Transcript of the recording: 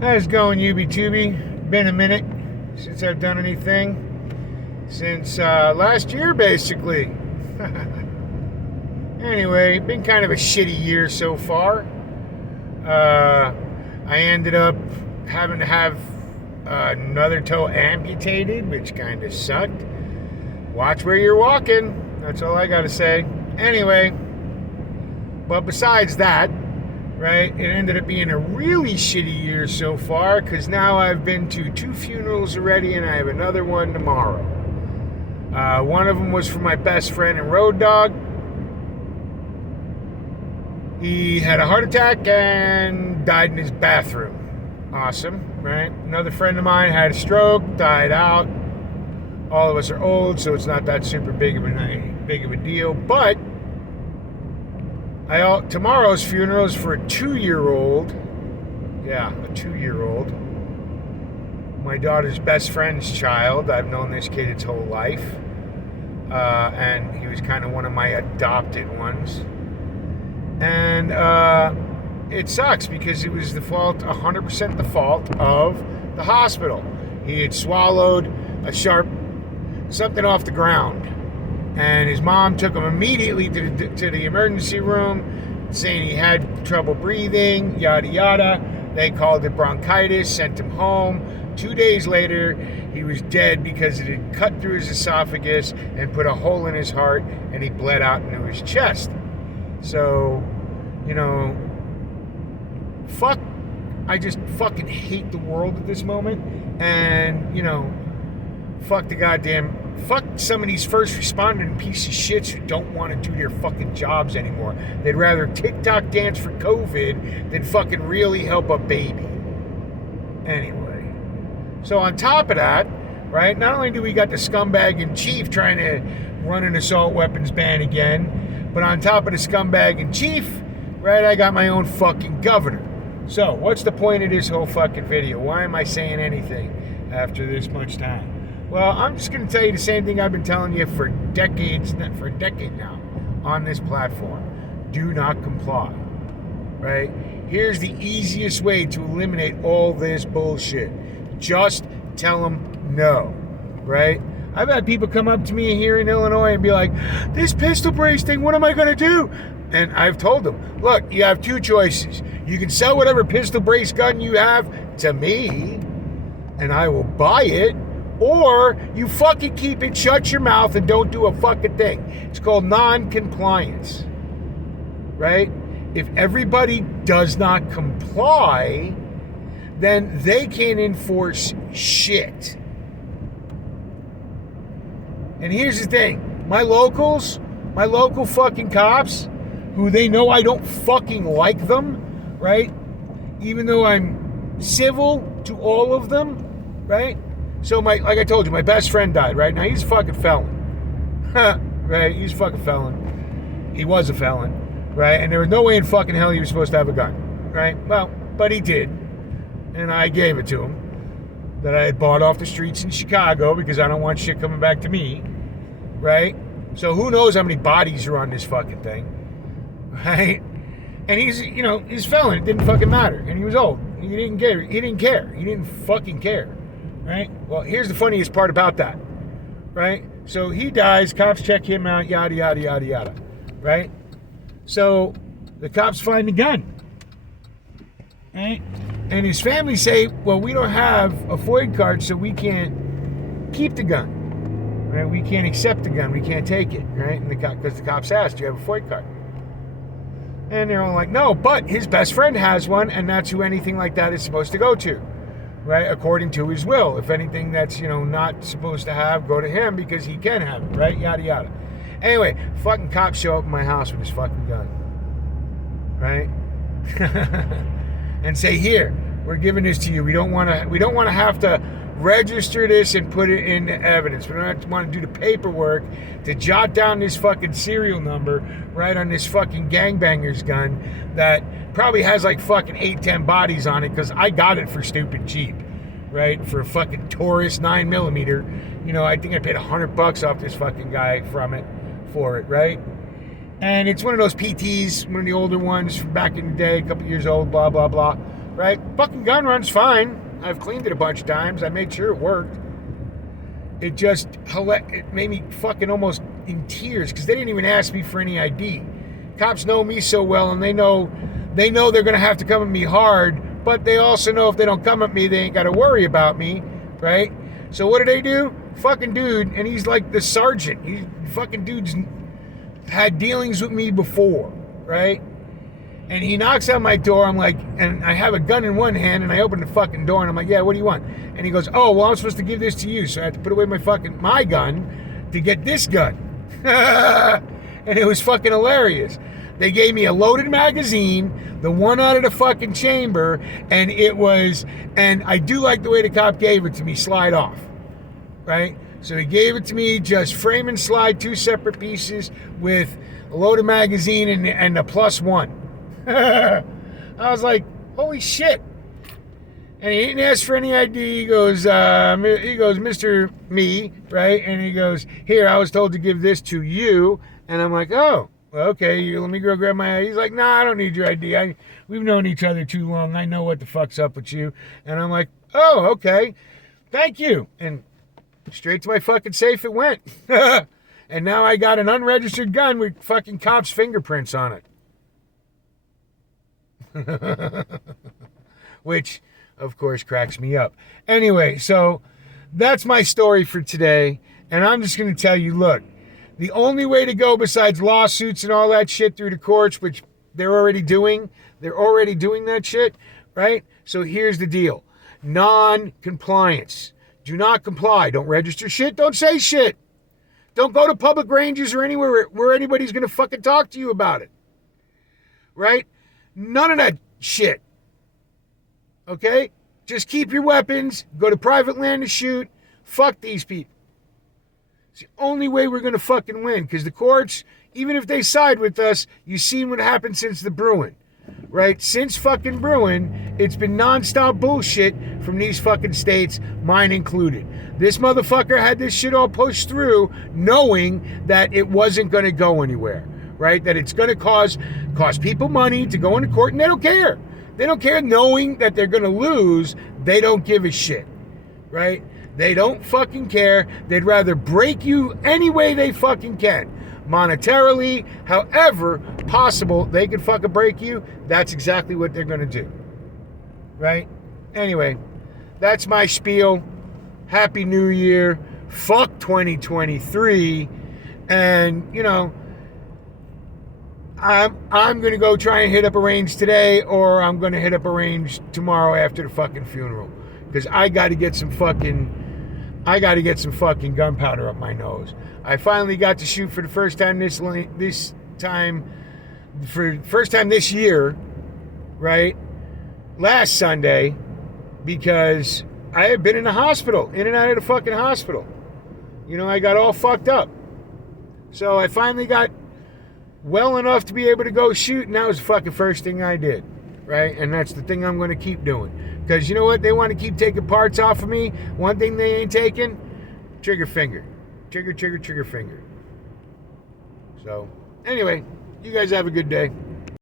How's it going, UB2B? Been a minute since I've done anything. Since last year, basically. Anyway, been kind of a shitty year so far. I ended up having to have another toe amputated, which kind of sucked. Watch where you're walking. That's all I got to say. Anyway, but besides that, right, it ended up being a really shitty year so far because now I've been to 2 funerals already and I have another one tomorrow. One of them was for my best friend and road dog. He had a heart attack and died in his bathroom. Awesome, right? Another friend of mine had a stroke, died out. All of us are old, so it's not that super big of a deal. But tomorrow's funeral is for a 2-year-old. Yeah, a 2-year-old. My daughter's best friend's child. I've known this kid its whole life. And he was kind of one of my adopted ones. And it sucks because it was 100% the fault of the hospital. He had swallowed something off the ground. And his mom took him immediately to the emergency room, saying he had trouble breathing, yada yada. They called it bronchitis, sent him home. 2 days later, he was dead because it had cut through his esophagus and put a hole in his heart, and he bled out into his chest. So, I just fucking hate the world at this moment. And, fuck some of these first responder piece of shits who don't want to do their fucking jobs anymore. They'd rather TikTok dance for COVID than fucking really help a baby. Anyway. So on top of that, right, not only do we got the scumbag in chief trying to run an assault weapons ban again, but on top of the scumbag in chief, right, I got my own fucking governor. So what's the point of this whole fucking video? Why am I saying anything after this much time? Well, I'm just going to tell you the same thing I've been telling you for a decade now on this platform. Do not comply, right? Here's the easiest way to eliminate all this bullshit. Just tell them no, right? I've had people come up to me here in Illinois and be like, this pistol brace thing, what am I going to do? And I've told them, look, you have 2 choices. You can sell whatever pistol brace gun you have to me, and I will buy it. Or you fucking keep it, shut your mouth, and don't do a fucking thing. It's called non-compliance, right? If everybody does not comply, then they can't enforce shit. And here's the thing. My local fucking cops, who they know I don't fucking like them, right? Even though I'm civil to all of them, right? So like I told you, my best friend died, right? Now he's a fucking felon. Right? He's a fucking felon. He was a felon, right? And there was no way in fucking hell he was supposed to have a gun, right? Well, but he did. And I gave it to him. That I had bought off the streets in Chicago because I don't want shit coming back to me, right? So who knows how many bodies are on this fucking thing, right? And he's a felon. It didn't fucking matter. And he was old. He didn't care. He didn't fucking care. Right? Well, here's the funniest part about that, right? So he dies, cops check him out, yada, yada, yada, yada, right? So the cops find the gun, right? And his family say, well, we don't have a FOID card, so we can't keep the gun, right? We can't accept the gun, we can't take it, right? And because the cops asked, do you have a FOID card? And they're all like, no, but his best friend has one, and that's who anything like that is supposed to go to. Right, according to his will. If anything that's, not supposed to have, go to him because he can have it, right? Yada, yada. Anyway, fucking cops show up in my house with his fucking gun. Right? And say, here, we're giving this to you. We don't want to have to register this and put it into evidence. We don't want to do the paperwork to jot down this fucking serial number right on this fucking gangbanger's gun that probably has like fucking 8-10 bodies on it because I got it for stupid cheap, right? For a fucking Taurus 9mm. I think I paid $100 off this fucking guy for it, right? And it's one of those PTs, one of the older ones from back in the day, a couple years old, blah, blah, blah, right? Fucking gun run's fine. I've cleaned it a bunch of times. I made sure it worked. It made me fucking almost in tears because they didn't even ask me for any ID. Cops know me so well, and they know they're gonna have to come at me hard, but they also know if they don't come at me, they ain't gotta worry about me, right? So what do? Fucking dude, and he's like the sergeant. Fucking dude's had dealings with me before, right? And he knocks on my door. I'm like, and I have a gun in one hand, and I open the fucking door, and I'm like, yeah, what do you want? And he goes, oh, well, I'm supposed to give this to you, so I have to put away my gun to get this gun. And it was fucking hilarious. They gave me a loaded magazine, the one out of the fucking chamber, and I do like the way the cop gave it to me, slide off, right? So he gave it to me, just frame and slide, 2 separate pieces with a loaded magazine and a +1. I was like, holy shit. And he didn't ask for any ID. He goes, Mr. Me, right? And he goes, here, I was told to give this to you. And I'm like, oh, well, okay, let me go grab my ID. He's like, nah, I don't need your ID. We've known each other too long. I know what the fuck's up with you. And I'm like, oh, okay, thank you. And straight to my fucking safe it went. And now I got an unregistered gun with fucking cops' fingerprints on it. Which, of course, cracks me up. Anyway, so that's my story for today. And I'm just going to tell you, look, the only way to go besides lawsuits and all that shit through the courts, which they're already doing that shit, right? So here's the deal. Non-compliance. Do not comply. Don't register shit. Don't say shit. Don't go to public ranges or anywhere where anybody's going to fucking talk to you about it. Right? None of that shit. Okay? Just keep your weapons. Go to private land to shoot. Fuck these people. It's the only way we're going to fucking win. Because the courts, even if they side with us, you've seen what happened since the Bruin. Right? Since fucking Bruin, it's been nonstop bullshit from these fucking states, mine included. This motherfucker had this shit all pushed through knowing that it wasn't going to go anywhere. Right? That it's going to cost people money to go into court, and they don't care. They don't care knowing that they're going to lose. They don't give a shit. Right? They don't fucking care. They'd rather break you any way they fucking can. Monetarily, however possible they could fucking break you, that's exactly what they're going to do. Right? Anyway, that's my spiel. Happy New Year. Fuck 2023. And, you know, I'm going to go try and hit up a range today, or I'm going to hit up a range tomorrow after the fucking funeral. Because I got to get some fucking gunpowder up my nose. I finally got to shoot for the first time this year, right? Last Sunday, because I had been in the hospital, in and out of the fucking hospital. You know, I got all fucked up. So I finally got well enough to be able to go shoot, and that was the fucking first thing I did, right? And that's the thing I'm going to keep doing. Because you know what? They want to keep taking parts off of me. One thing they ain't taking, trigger finger. Trigger finger. So, anyway, you guys have a good day.